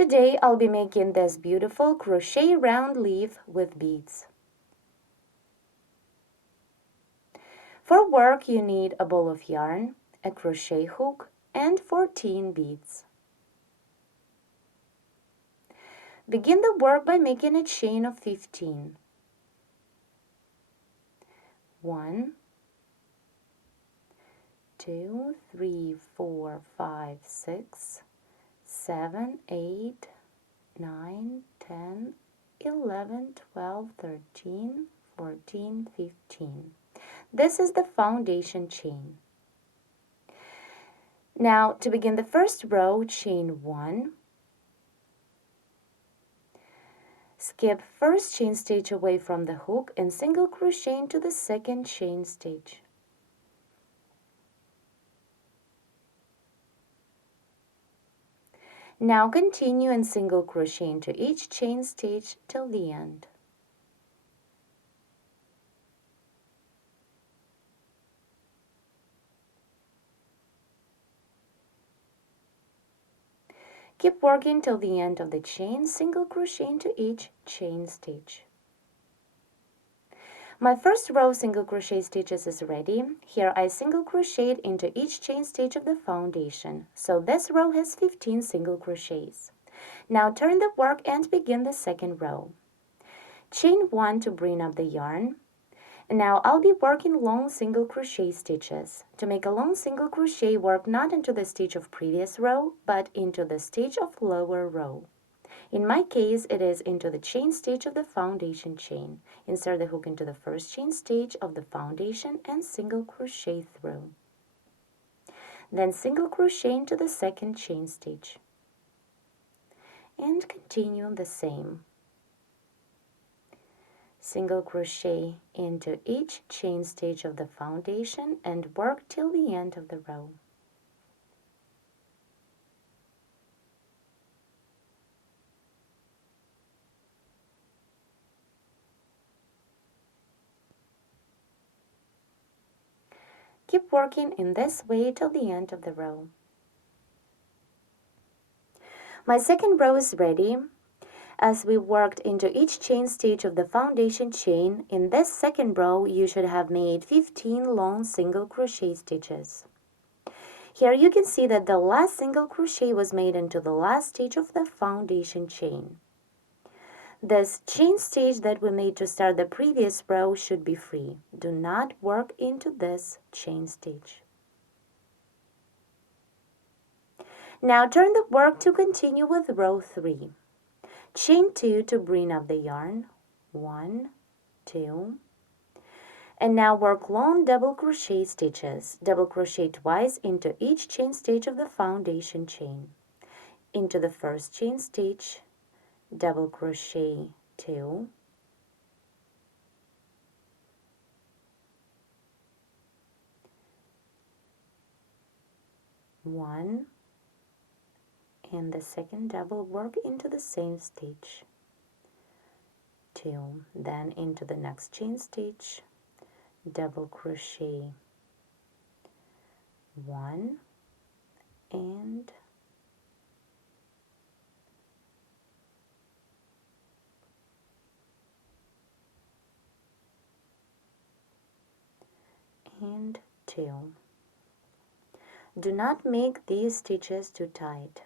Today I'll be making this beautiful crochet round leaf with beads. For work you need a ball of yarn, a crochet hook, and 14 beads. Begin the work by making a chain of 15. 1, 2, 3, 4, 5, 6, 7, 8, 9, 10, 11, 12, 13, 14, 15. This is the foundation chain. Now, to begin the first row, chain 1. Skip first chain stitch away from the hook and single crochet into the second chain stitch. Now continue and single crochet into each chain stitch till the end. Keep working till the end of the chain, single crochet into each chain stitch. My first row single crochet stitches is ready. Here I single crocheted into each chain stitch of the foundation. So this row has 15 single crochets. Now turn the work and begin the second row. Chain 1 to bring up the yarn. Now I'll be working long single crochet stitches. To make a long single crochet, work not into the stitch of previous row, but into the stitch of lower row. In my case, it is into the chain stitch of the foundation chain. Insert the hook into the first chain stitch of the foundation and single crochet through. Then single crochet into the second chain stitch. And continue the same. Single crochet into each chain stitch of the foundation and work till the end of the row. Keep working in this way till the end of the row. My second row is ready. As we worked into each chain stitch of the foundation chain, in this second row you should have made 15 long single crochet stitches. Here you can see that the last single crochet was made into the last stitch of the foundation chain. This chain stitch that we made to start the previous row should be free. Do not work into this chain stitch. Now turn the work to continue with row 3. Chain 2 to bring up the yarn. 1, 2. And now work long double crochet stitches. Double crochet twice into each chain stitch of the foundation chain. Into the first chain stitch, double crochet 2, one, and the second double work into the same stitch, 2, then into the next chain stitch, double crochet 1 and and 2. Do not make these stitches too tight.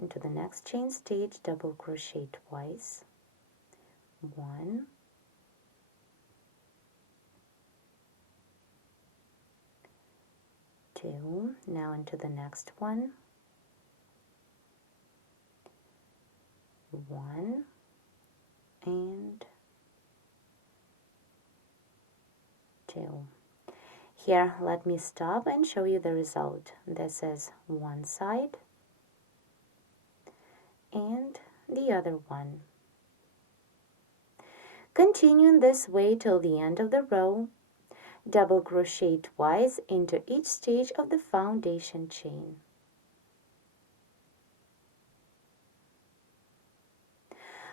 Into the next chain stitch, double crochet twice, 1, 2, now into the next one, 1 and 2. Here, let me stop and show you the result. This is one side and the other one. Continue in this way till the end of the row. Double crochet twice into each stitch of the foundation chain.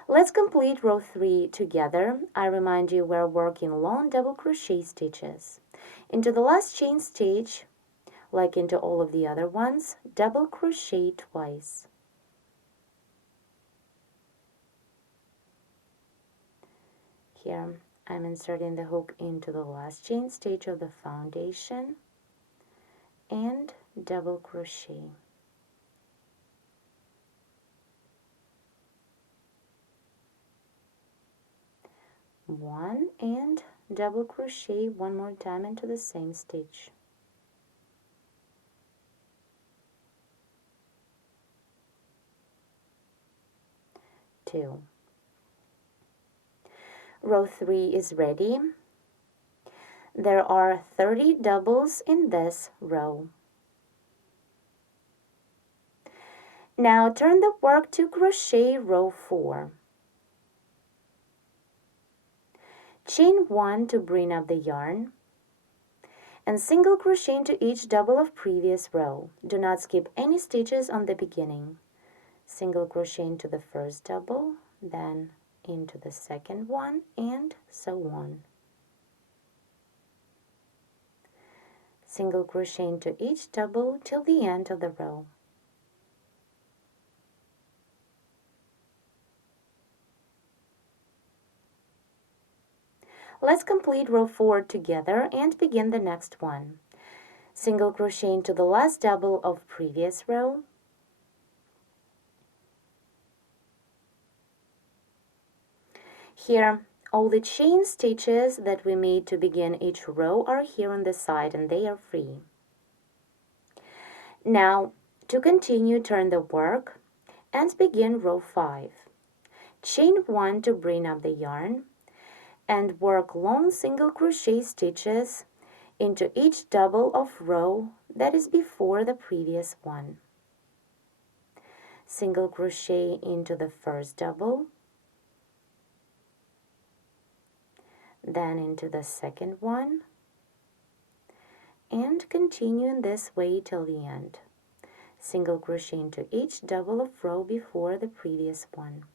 Let's complete row 3 together. I remind you we're working long double crochet stitches. Into the last chain stitch, like into all of the other ones, double crochet twice. Here I'm inserting the hook into the last chain stitch of the foundation and double crochet. One and double crochet one more time into the same stitch. Two. Row 3 is ready. There are 30 doubles in this row. Now turn the work to crochet row 4. Chain 1 to bring up the yarn and single crochet into each double of previous row. Do not skip any stitches on the beginning. Single crochet into the first double, then into the second one, and so on. Single crochet into each double till the end of the row. Let's complete row 4 together and begin the next one. Single crochet into the last double of previous row. Here, all the chain stitches that we made to begin each row are here on the side and they are free. Now, to continue, turn the work and begin row 5. Chain 1 to bring up the yarn and work long single crochet stitches into each double of row that is before the previous one. Single crochet into the first double, then into the second one, and continue in this way till the end. Single crochet into each double of row before the previous one.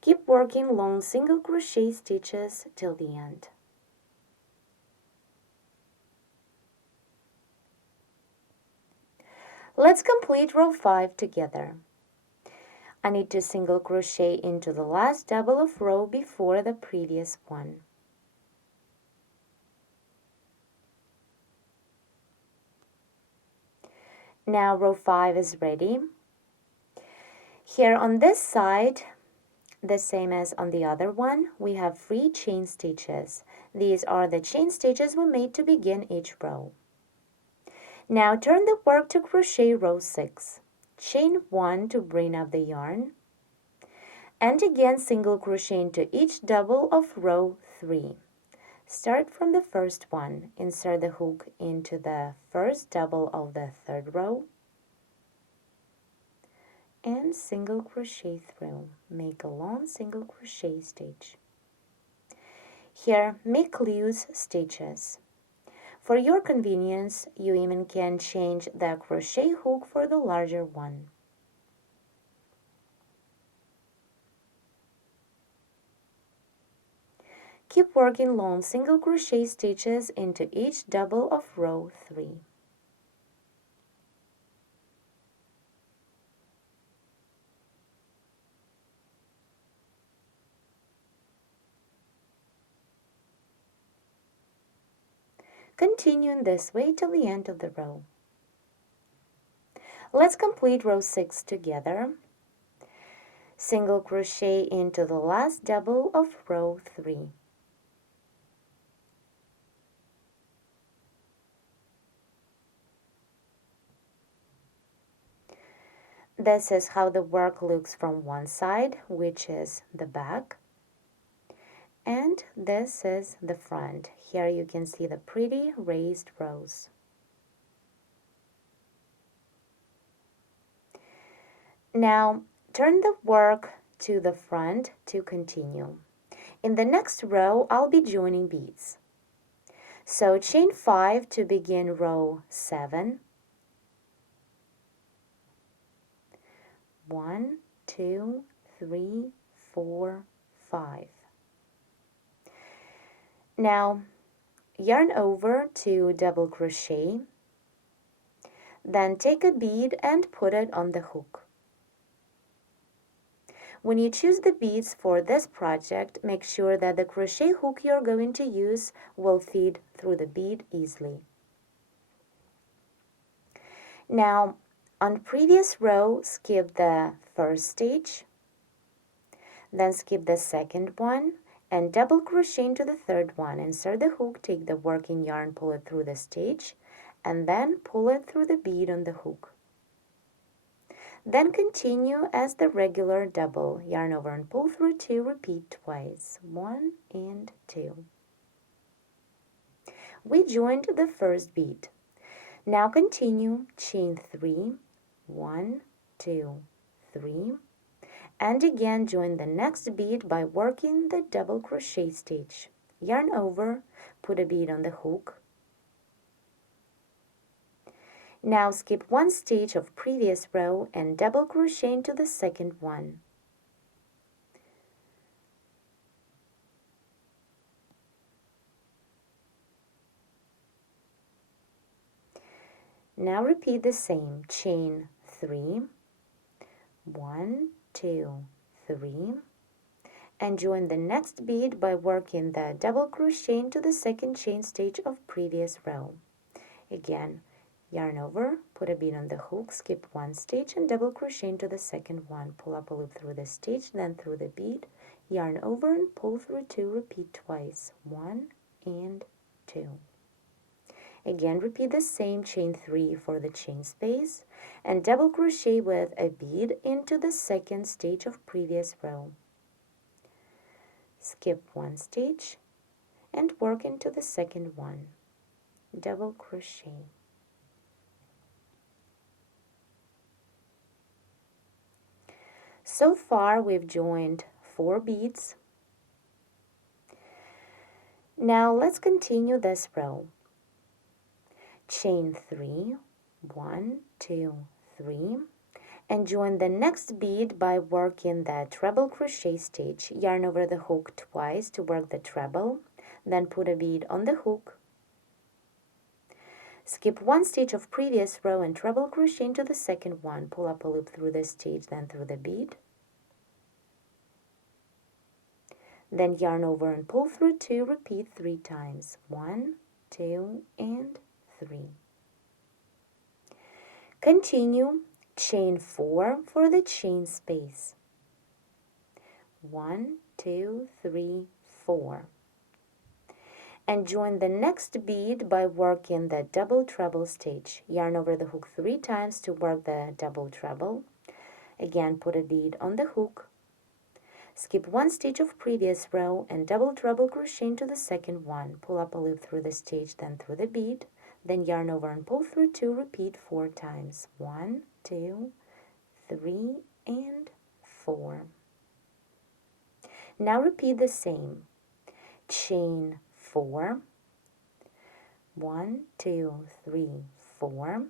Keep working long single crochet stitches till the end. Let's complete row 5 together. I need to single crochet into the last double of row before the previous one. Now row 5 is ready. Here on this side, the same as on the other one, we have 3 chain stitches. These are the chain stitches we made to begin each row. Now turn the work to crochet row 6. Chain 1 to bring up the yarn, and again single crochet into each double of row 3. Start from the first one. Insert the hook into the first double of the third row and single crochet through. Make a long single crochet stitch. Here, make loose stitches. For your convenience, you even can change the crochet hook for the larger one. Keep working long single crochet stitches into each double of row 3. Continue in this way till the end of the row. Let's complete row 6 together. Single crochet into the last double of row 3. This is how the work looks from one side, which is the back. And this is the front. Here you can see the pretty raised rows. Now turn the work to the front to continue. In the next row, I'll be joining beads. So chain 5 to begin row 7. 1, 2, 3, 4, 5. Now, yarn over to double crochet, then take a bead and put it on the hook. When you choose the beads for this project, make sure that the crochet hook you're going to use will feed through the bead easily. Now, on previous row, skip the first stitch, then skip the second one, and double crochet into the third one. Insert the hook, take the working yarn, pull it through the stitch, and then pull it through the bead on the hook. Then continue as the regular double. Yarn over and pull through 2, repeat twice. 1 and 2. We joined the first bead. Now continue, chain 3, 1, 2, 3, and again join the next bead by working the double crochet stitch. Yarn over, put a bead on the hook. Now skip one stitch of previous row and double crochet into the second one. Now repeat the same, chain 3, 1, 2, 3, and join the next bead by working the double crochet into the second chain stitch of previous row. Again, yarn over, put a bead on the hook, skip one stitch and double crochet into the second one. Pull up a loop through the stitch, then through the bead, yarn over and pull through 2, repeat twice. 1 and 2. Again, repeat the same, chain 3 for the chain space, and double crochet with a bead into the second stitch of previous row. Skip one stitch and work into the second one. Double crochet. So far we've joined 4 beads. Now let's continue this row. Chain 3, 1, 2, 3, and join the next bead by working the treble crochet stitch. Yarn over the hook twice to work the treble, then put a bead on the hook. Skip one stitch of previous row and treble crochet into the second one. Pull up a loop through the stitch, then through the bead. Then yarn over and pull through 2, repeat 3 times. 1, 2, and 3. Continue, chain 4 for the chain space. 1, 2, 3, 4. And join the next bead by working the double treble stitch. Yarn over the hook 3 times to work the double treble. Again, put a bead on the hook. Skip one stitch of previous row and double treble crochet into the second one. Pull up a loop through the stitch, then through the bead. Then yarn over and pull through 2, repeat 4 times. 1, 2, 3, and 4. Now repeat the same. Chain 4, 1, 2, 3, 4,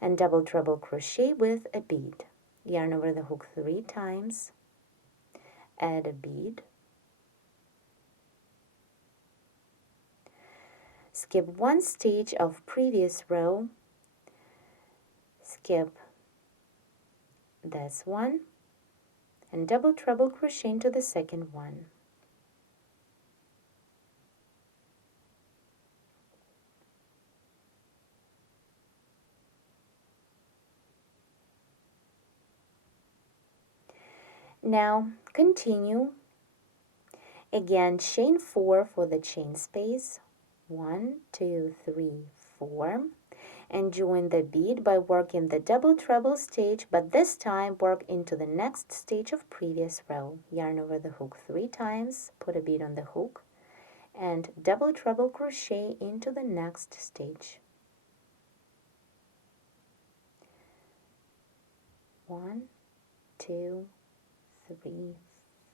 and double treble crochet with a bead. Yarn over the hook 3 times, add a bead, skip one stitch of previous row, skip this one, and double treble crochet into the second one. Now continue. Again, chain 4 for the chain space. 1, 2, 3, 4. And join the bead by working the double treble stitch, but this time work into the next stitch of previous row. Yarn over the hook 3 times, put a bead on the hook, and double treble crochet into the next stitch. 1, 2, 3,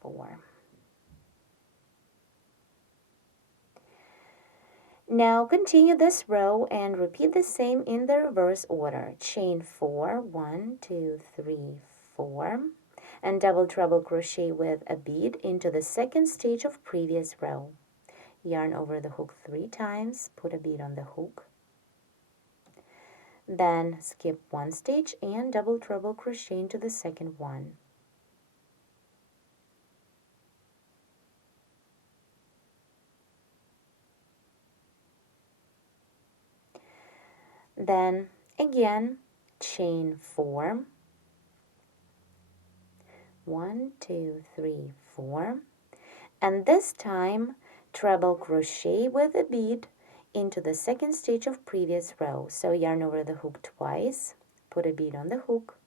4. Now continue this row and repeat the same in the reverse order. Chain 4, 1, 2, 3, 4, and double treble crochet with a bead into the second stitch of previous row. yarn over the hook 3 times, put a bead on the hook, then skip 1 stitch and double treble crochet into the second one. Then again chain 4, 1, 2, 3, 4, and this time treble crochet with a bead into the second stitch of previous row. So yarn over the hook twice, put a bead on the hook,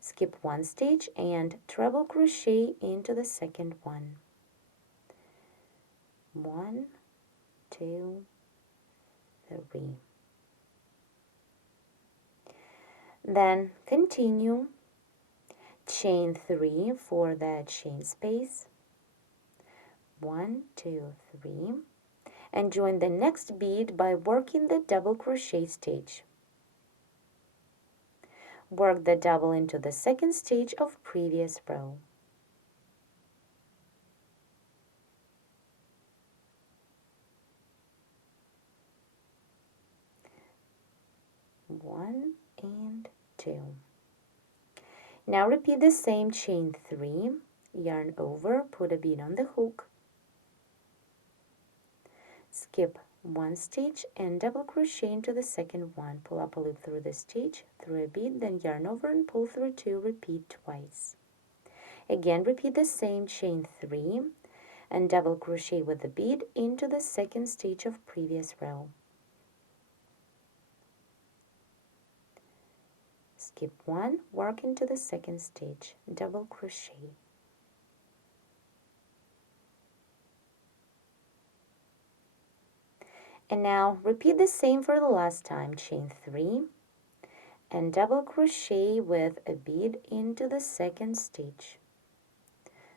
skip 1 stitch and treble crochet into the second one. 1, 2, 3. Then continue, chain 3 for the chain space, 1, 2, 3, and join the next bead by working the double crochet stitch. Work the double into the second stitch of previous row. One and 2. Now repeat the same, chain 3, yarn over, put a bead on the hook, skip 1 stitch and double crochet into the second one. Pull up a loop through the stitch, through a bead, then yarn over and pull through 2, repeat twice. Again repeat the same, chain 3 and double crochet with the bead into the second stitch of previous row. Skip 1, work into the second stitch, double crochet. And now repeat the same for the last time, chain 3 and double crochet with a bead into the second stitch.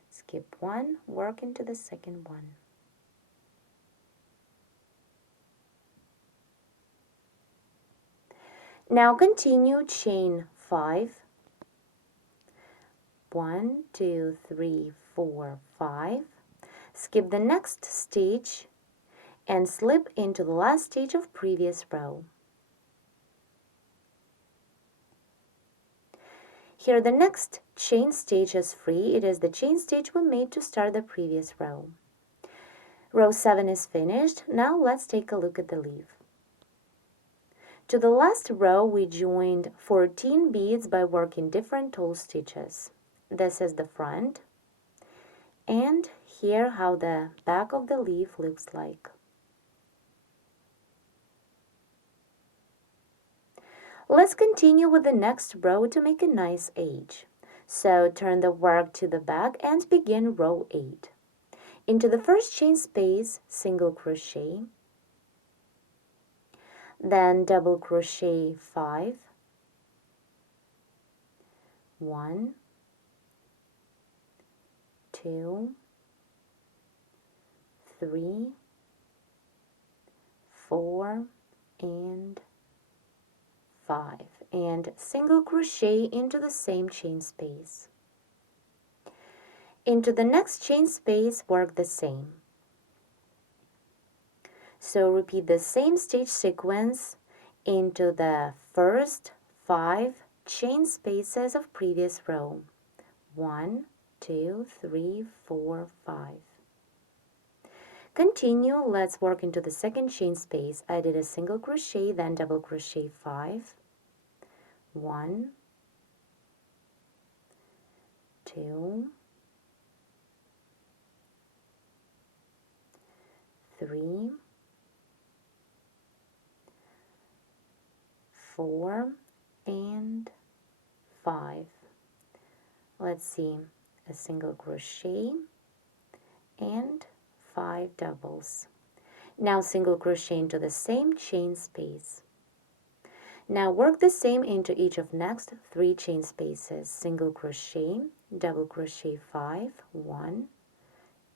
Skip 1, work into the second one. Now continue, chain 5, 1, 2, 3, 4, 5, skip the next stitch and slip into the last stitch of previous row. Here the next chain stitch is free. It is the chain stitch we made to start the previous row. Row 7 is finished. Now let's take a look at the leaf. To the last row we joined 14 beads by working different toe stitches. This is the front, and here how the back of the leaf looks like. Let's continue with the next row to make a nice edge. So turn the work to the back and begin row 8. Into the first chain space, single crochet, then double crochet 5, 1, 2, 3, 4, and 5, and single crochet into the same chain space. Into the next chain space, work the same. So repeat the same stitch sequence into the first 5 chain spaces of previous row. 1, 2, 3, 4, 5. Continue, let's work into the second chain space. I did a single crochet, then double crochet 5, 1, 2, 3, 4, and 5. Let's see, a single crochet and 5 doubles. Now single crochet into the same chain space. Now work the same into each of next 3 chain spaces. Single crochet, double crochet 5, 1,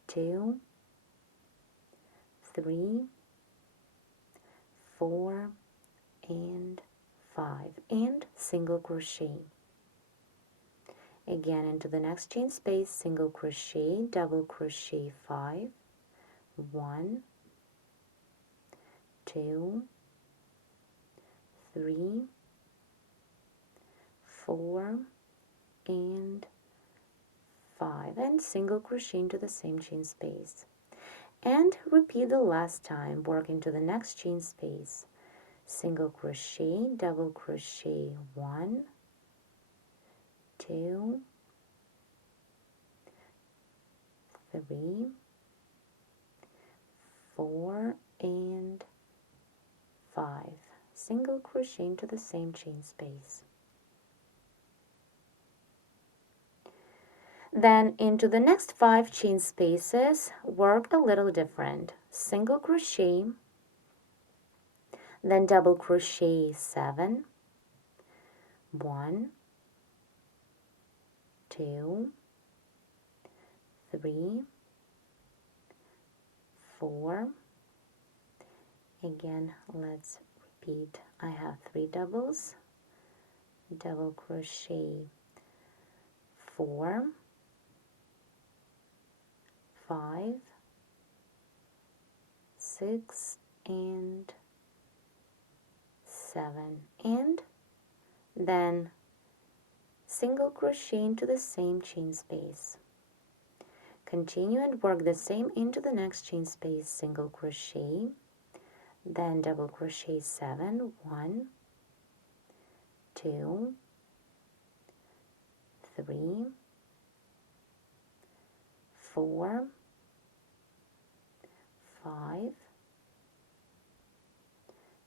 2, 3, 4, and 5, and single crochet. Again into the next chain space, single crochet, double crochet 5, 1, 2, 3, 4, and 5, and single crochet into the same chain space. And repeat the last time. Work into the next chain space. Single crochet, double crochet, 1, 2, 3, 4, and 5. Single crochet into the same chain space. Then into the next 5 chain spaces, work a little different. Single crochet, then double crochet 7, 1, 2, 3, 4. Again, let's repeat. I have 3 doubles, double crochet 4, 5, 6, and 7, and then single crochet into the same chain space. Continue and work the same into the next chain space. Single crochet, then double crochet 7, 1, 2, 3, 4, 5,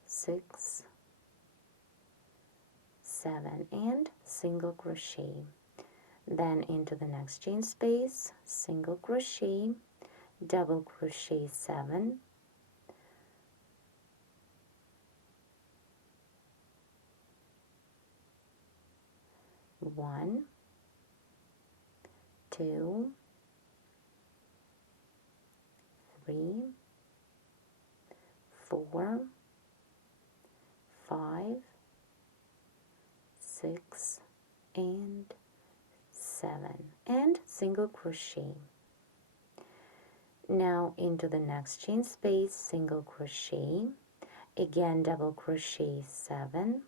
6, 7, and single crochet. Then into the next chain space, single crochet, double crochet 7, 1, 2, 3, 4, 5, 6, and 7, and single crochet. Now into the next chain space, single crochet, again double crochet 7,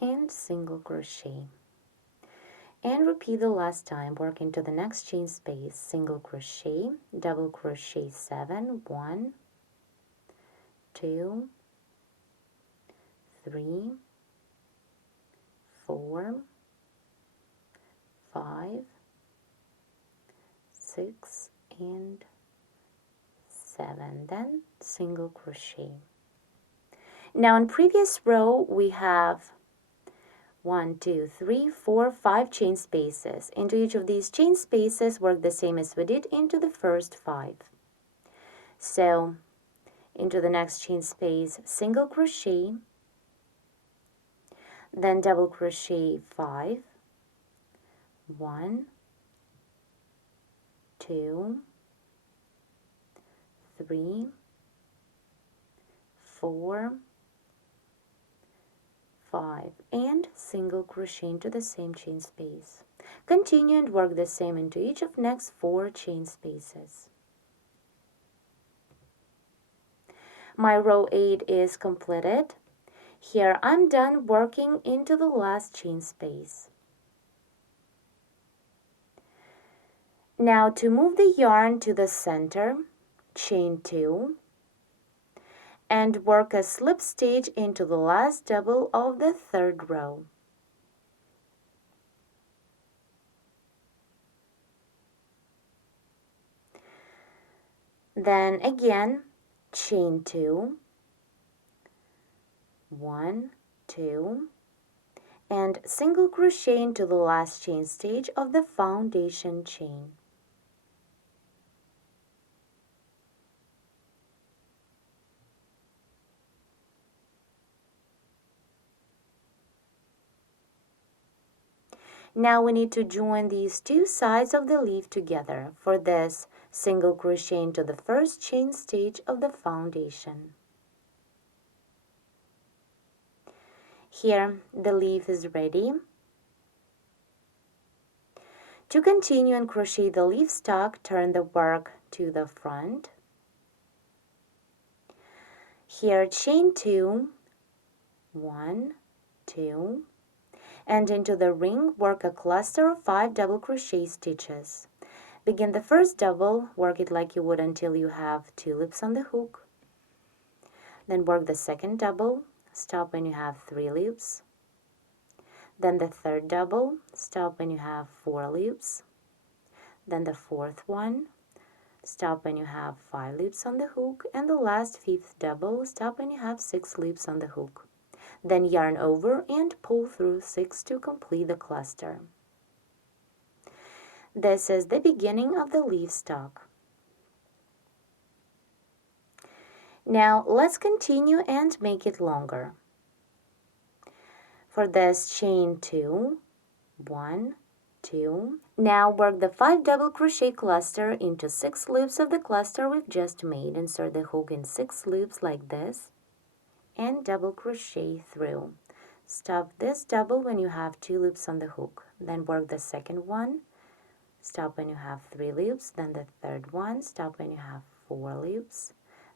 and single crochet. And repeat the last time. Work into the next chain space, single crochet, double crochet 7, 1, 2, 3, 4, 5, 6, and 7, then single crochet. Now in previous row we have 1, 2, 3, 4, 5 chain spaces. Into each of these chain spaces, work the same as we did into the first 5. So into the next chain space, single crochet, then double crochet 5, 1, 2, 3, 4, 5, and single crochet into the same chain space. Continue and work the same into each of next 4 chain spaces. My row 8 is completed. Here I'm done working into the last chain space. Now to move the yarn to the center, chain 2, and work a slip stitch into the last double of the 3rd row. Then again, chain 2, 1, 2, and single crochet into the last chain stitch of the foundation chain. Now we need to join these two sides of the leaf together. For this, single crochet into the first chain stitch of the foundation. Here the leaf is ready. To continue and crochet the leaf stalk, turn the work to the front. Here chain 2, 1, 2, and into the ring work a cluster of 5 double crochet stitches. Begin the first double, work it like you would until you have 2 loops on the hook. Then work the second double, stop when you have 3 loops. Then the third double, stop when you have 4 loops. Then the fourth one, stop when you have 5 loops on the hook, and the last fifth double, stop when you have 6 loops on the hook. Then yarn over and pull through 6 to complete the cluster. This is the beginning of the leaf stalk. Now let's continue and make it longer. For this, chain 2, 1, 2. Now work the 5 double crochet cluster into 6 loops of the cluster we've just made. Insert the hook in 6 loops like this and double crochet through. Stop this double when you have 2 loops on the hook. Then work the second one. Stop when you have 3 loops. Then the third one. Stop when you have 4 loops.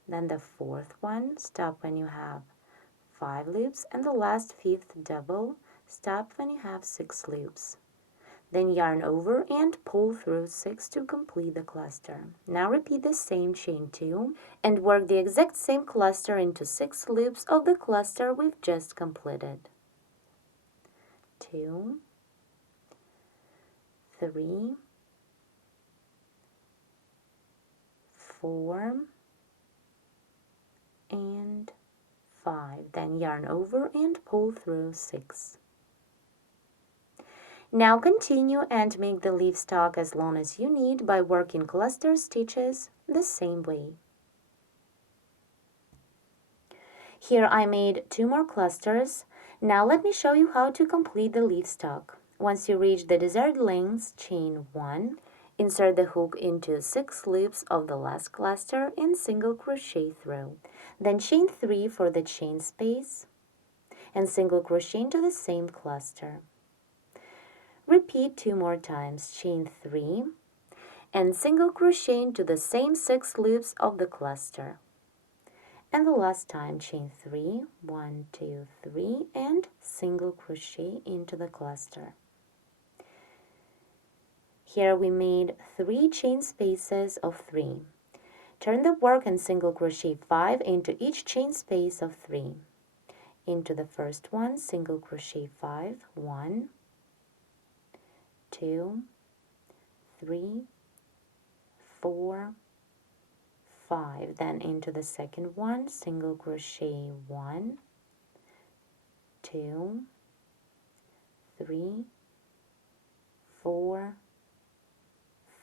Then the fourth one. Stop when you have 5 loops, and the last fifth double, stop when you have 6 loops. Then yarn over and pull through 6 to complete the cluster. Now repeat the same chain 2 and work the exact same cluster into 6 loops of the cluster we've just completed. 2, 3, 4, and 5. Then yarn over and pull through 6. Now continue and make the leaf stalk as long as you need by working cluster stitches the same way. Here I made 2 more clusters. Now let me show you how to complete the leaf stalk. Once you reach the desired length, chain 1, insert the hook into 6 loops of the last cluster and single crochet through. Then chain 3 for the chain space and single crochet into the same cluster. Repeat 2 more times, chain 3 and single crochet into the same 6 loops of the cluster. And the last time, chain 3, 1, 2, 3, and single crochet into the cluster. Here we made 3 chain spaces of 3. Turn the work and single crochet 5 into each chain space of 3. Into the first one, single crochet 5, 1, 2, 3, 4, 5. Then into the second one, single crochet 1, 2, 3, 4,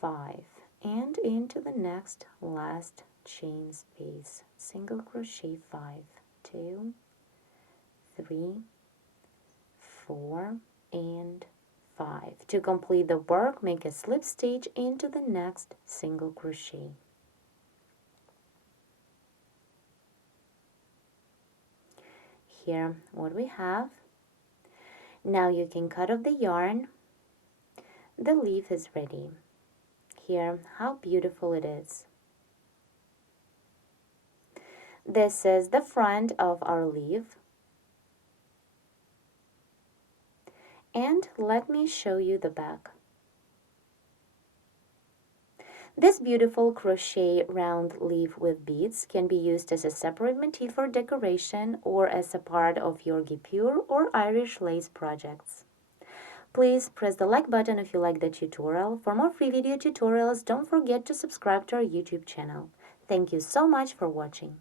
5. And into the next last chain space, single crochet 5, 2, 3, 4, and 5. To complete the work, make a slip stitch into the next single crochet. Here what we have. Now you can cut off the yarn. The leaf is ready. Here, how beautiful it is. This is the front of our leaf. And let me show you the back. This beautiful crochet round leaf with beads can be used as a separate motif for decoration or as a part of your Guipure or Irish lace projects. Please press the like button if you like the tutorial. For more free video tutorials, don't forget to subscribe to our YouTube channel. Thank you so much for watching.